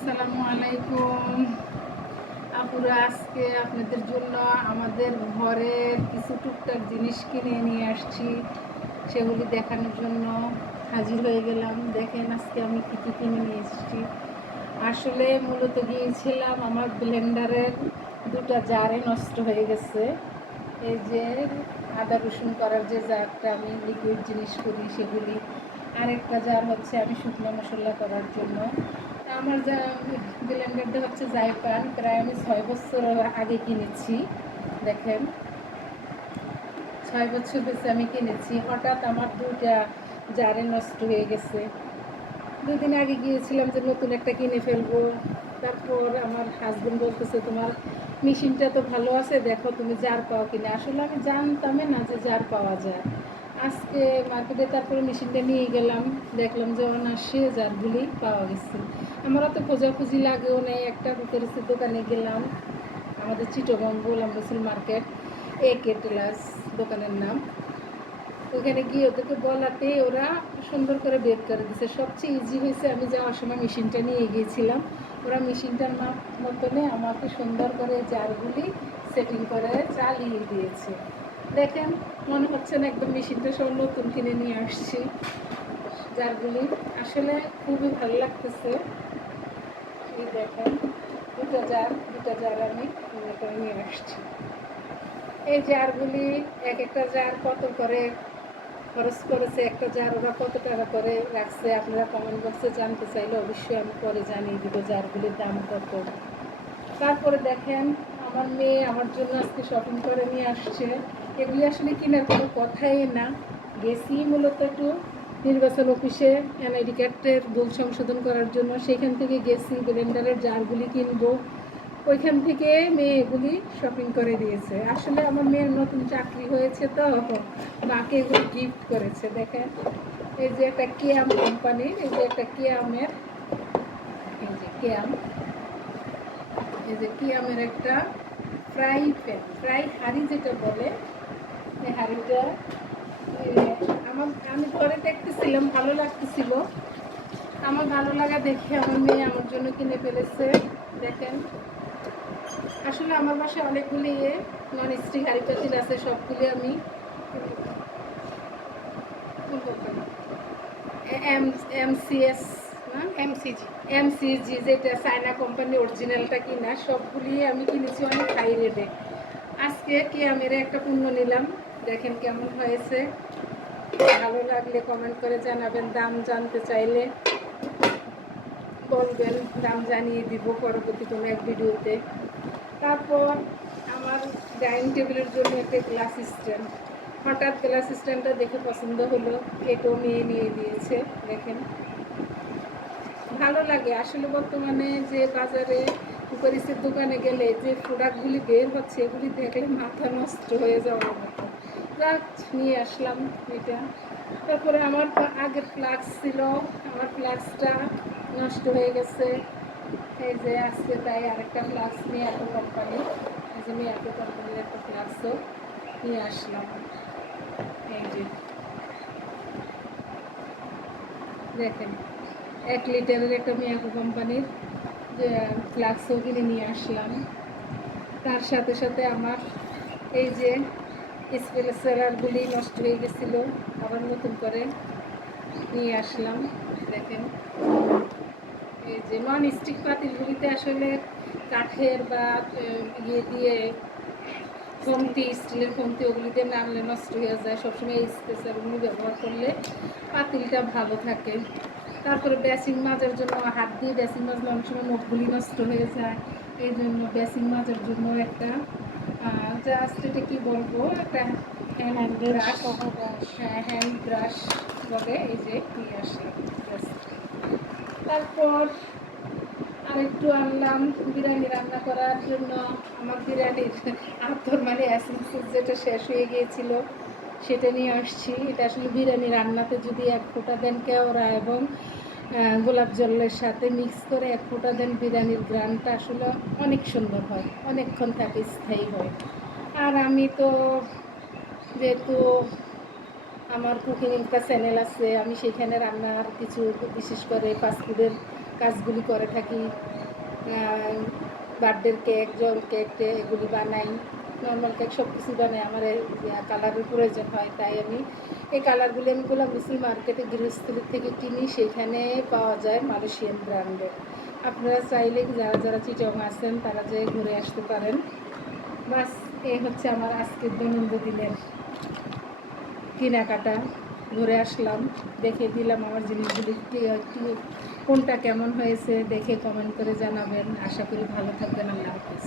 আসসালামু আলাইকুম আপুরা। আজকে আপনাদের জন্য আমাদের ঘরের কিছু টুকটাক জিনিস কিনে নিয়ে আসছি, সেগুলি দেখানোর জন্য হাজির হয়ে গেলাম। দেখেন আজকে আমি কী কী কিনে নিয়ে এসেছি। আসলে মূলত গিয়েছিলাম, আমার ব্লেন্ডারের দুটা জারে নষ্ট হয়ে গেছে। এই যে আদা রসুন করার যে জারটা আমি লিকুইড জিনিস করি সেগুলি, আরেকটা জার হচ্ছে আমি শুকনো মশলা করার জন্য। আমার যা ব্লেন্ডারটা হচ্ছে জাইপান, প্রায় আমি 6 বছর আগে কিনেছি। দেখেন 6 বছর হয়েছে আমি কিনেছি। হঠাৎ আমার দুটা জারে নষ্ট হয়ে গেছে। 2 দিন আগে গিয়েছিলাম যে নতুন একটা কিনে ফেলবো। তারপর আমার হাজবেন্ড বলতেছে তোমার মেশিনটা তো ভালো আছে, দেখো তুমি জার পাও কিনা। আসলে আমি জানতামই না যে জার পাওয়া যায়। আজকে মার্কেটে তারপরে মেশিনটা নিয়ে গেলাম, দেখলাম যে অনায়াসে জারগুলি পাওয়া গেছে। আমার অত খোঁজাখুঁজি লাগেও নেই। একটা কুকারিসের দোকানে গেলাম, আমাদের চিটগং গোলাম রসুল মার্কেট, কে টেলার্স দোকানের নাম। ওখানে গিয়ে ওদেরকে বলাতে ওরা সুন্দর করে বের করে দিছে। সবচেয়ে ইজি হয়েছে, আমি যাওয়ার সময় মেশিনটা নিয়ে গিয়েছিলাম, ওরা মেশিনটার মতনে আমাকে সুন্দর করে জারগুলি সেটিং করে চালিয়ে দিয়েছে। দেখেন মনে হচ্ছে না একদম মেশিনটা সব নতুন কিনে নিয়ে আসছি। জারগুলি আসলে খুবই ভালো লাগতেছে। এই দেখেন দুটো জার আমি করে নিয়ে আসছি। এই জারগুলি এক একটা জার কত করে খরচ করেছে, একটা জার ওরা কত টাকা করে রাখছে, আপনারা কমেন্ট বক্সে জানতে চাইলে অবশ্যই আমি পরে জানিয়ে দিব জারগুলির দাম কত। তারপরে দেখেন আমার মেয়ে আমার জন্য আজকে শপিং করে নিয়ে আসছে। এগুলি আসলে কেনার কোনো কথাই না। গেছি মূলত একটু নির্বাচন অফিসে এনআইডি কার্ডের ভুল সংশোধন করার জন্য, সেখান থেকে গেছি ব্লেন্ডারের জারগুলি কিনবো। ওইখান থেকে মেয়ে এগুলি শপিং করে দিয়েছে। আসলে আমার মেয়ের নতুন চাকরি হয়েছে তো মাকে এগুলি গিফট করেছে। দেখেন এই যে একটা কেয়াম কোম্পানির, এই যে একটা কেয়ামের, এই যে কেয়াম, এই যে কিয়ামের একটা ফ্রাই প্যান, ফ্রাই হাঁড়ি যেটা বলে, এই হাঁড়িটা আমি ঘরে দেখতেছিলাম, ভালো লাগতেছিল। আমার ভালো লাগা দেখে আমার মেয়ে আমার জন্য কিনে ফেলেছে। দেখেন আসলে আমার বাসায় অনেকগুলি নন স্টিক হাঁড়ি পাতিল আছে, সবগুলি আমি এমসিএস না এমসিজি যেটা চায়না কোম্পানি অরিজিনালটা কিনা, সবগুলি আমি কিনেছি অনেক হাই রেটে। আজকে কিয়ামের একটা পণ্য নিলাম, দেখেন কেমন হয়েছে। ভালো লাগলে কমেন্ট করে জানাবেন, দাম জানতে চাইলে বলবেন, দাম জানিয়ে দিব পরবর্তী কোনো এক ভিডিওতে। তারপর আমার ডাইনিং টেবিলের জন্য একটা গ্লাস স্ট্যান্ড, হঠাৎ গ্লাস স্ট্যান্ডটা দেখে পছন্দ হলো, এটাও মেয়ে নিয়ে দিয়েছে। দেখেন ভালো লাগে আসলে। বর্তমানে যে বাজারে কুকারিসের দোকানে গেলে যে প্রোডাক্টগুলি বের হচ্ছে, এগুলি দেখলে মাথা নষ্ট হয়ে যাওয়ার মতো। যাক নিয়ে আসলাম এটা। তারপরে আমার আগের ফ্লাক্স ছিল, আমার ফ্লাক্সটা নষ্ট হয়ে গেছে। এই যে আজকে তাই আরেকটা ফ্লাক্স নিয়ে এত কোম্পানি, এই যে এত কোম্পানির একটা ফ্লাক্সও নিয়ে আসলাম। এই যে দেখেন 1 লিটারের একটা মিয়াকো কোম্পানির যে ফ্লাক্সও কিনে নিয়ে আসলাম। তার সাথে সাথে আমার এই যে স্পেশালারগুলি নষ্ট হয়ে গেছিলো, আবার নতুন করে নিয়ে আসলাম। দেখেন এই যে নন স্টিক পাতিলগুলিতে আসলে কাঠের বা ইয়ে দিয়ে কমতি, স্টিলের কমতি, ওগুলিতে নামলে নষ্ট হয়ে যায়। সবসময় এই স্পেশালগুলি ব্যবহার করলে পাতিলটা ভালো থাকে। তারপরে বেসিন মাজার জন্য হাত দিয়ে বেসিন মাজলে অনেক সময় নখগুলি নষ্ট হয়ে যায়, এই জন্য বেসিন মাজার জন্য একটা জাস্ট এটা কী বলবো, একটা হ্যান্ড ব্রাশ, হ্যাঁ হ্যান্ড ব্রাশ বলে, এই যে নিয়ে আসলাম। তারপর আরেকটু আনলাম বিরিয়ানি রান্না করার জন্য। আমার বিরিয়ানির আতর মানে অ্যাসেন্সেস যেটা শেষ হয়ে গিয়েছিল, সেটা নিয়ে আসছি। এটা আসলে বিরিয়ানি রান্নাতে যদি 1 ফোঁটা দেন কেওড়া এবং গোলাপ জলের সাথে মিক্স করে 1 ফোঁটা দেন, বিরিয়ানির গ্রানটা আসলে অনেক সুন্দর হয়, অনেকক্ষণ থাকে, স্থায়ী হয়। আর আমি তো যেহেতু আমার কুকিং একটা চ্যানেল আছে, আমি সেখানে রান্নার কিছু বিশেষ করে ফাস্টফুডের কাজগুলি করে থাকি। বার্থডের কেক, জল কেক এগুলি বানাই, নর্মাল কেক সব কিছু বানাই। আমার কালারের প্রয়োজন হয়, তাই আমি এই কালারগুলি আমি গোলাম রসুল মার্কেটে গৃহস্থলীর থেকে কিনি, সেখানে পাওয়া যায় মালয়েশিয়ান ব্র্যান্ডের। আপনারা চাইলে যারা যারা চিটং আছেন তারা যে ঘুরে আসতে পারেন। বাস এই হচ্ছে আমার আজকের দৈনন্দিনের কেনাকাটা। ঘুরে আসলাম, দেখে দিলাম আমার জিনিসগুলি কোনটা কেমন হয়েছে, দেখে কমেন্ট করে জানাবেন। আশা করি ভালো থাকবেন। আল্লাহ হাফেজ।